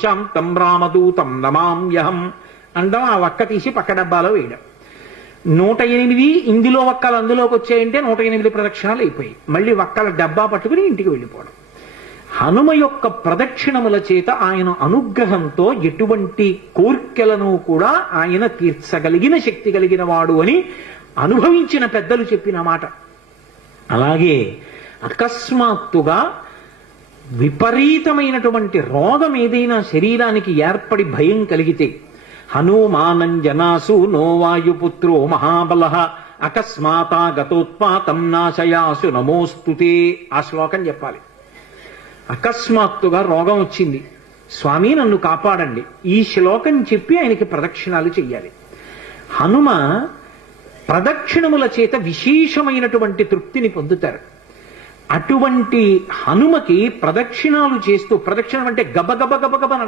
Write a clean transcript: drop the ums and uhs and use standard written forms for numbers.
శాంతం రామదూతం నమామ్యహం అండం, ఆ వక్క తీసి పక్క డబ్బాలో వేయడం. 108 ఇందులో వక్కలు అందులోకి వచ్చాయంటే 108 ప్రదక్షిణాలు అయిపోయాయి. మళ్ళీ వక్కల డబ్బా పట్టుకుని ఇంటికి వెళ్ళిపోవడం. హనుమ యొక్క ప్రదక్షిణముల చేత ఆయన అనుగ్రహంతో ఎటువంటి కోర్కెలను కూడా ఆయన తీర్చగలిగిన శక్తి కలిగిన వాడు అని అనుభవించిన పెద్దలు చెప్పిన మాట. అలాగే అకస్మాత్తుగా విపరీతమైనటువంటి రోగం ఏదైనా శరీరానికి ఏర్పడి భయం కలిగితే, హనుమానంజనాసు నో వాయుపుత్రో మహాబల అకస్మాతా గతోత్పాతం నాశయాసు నమోస్తుతే, ఆ శ్లోకం చెప్పాలి. అకస్మాత్తుగా రోగం వచ్చింది, స్వామి నన్ను కాపాడండి, ఈ శ్లోకం చెప్పి ఆయనకి ప్రదక్షిణాలు చెయ్యాలి. హనుమ ప్రదక్షిణముల చేత విశేషమైనటువంటి తృప్తిని పొందుతారు. అటువంటి హనుమకి ప్రదక్షిణాలు చేస్తూ, ప్రదక్షిణం అంటే గబగబ గబగబ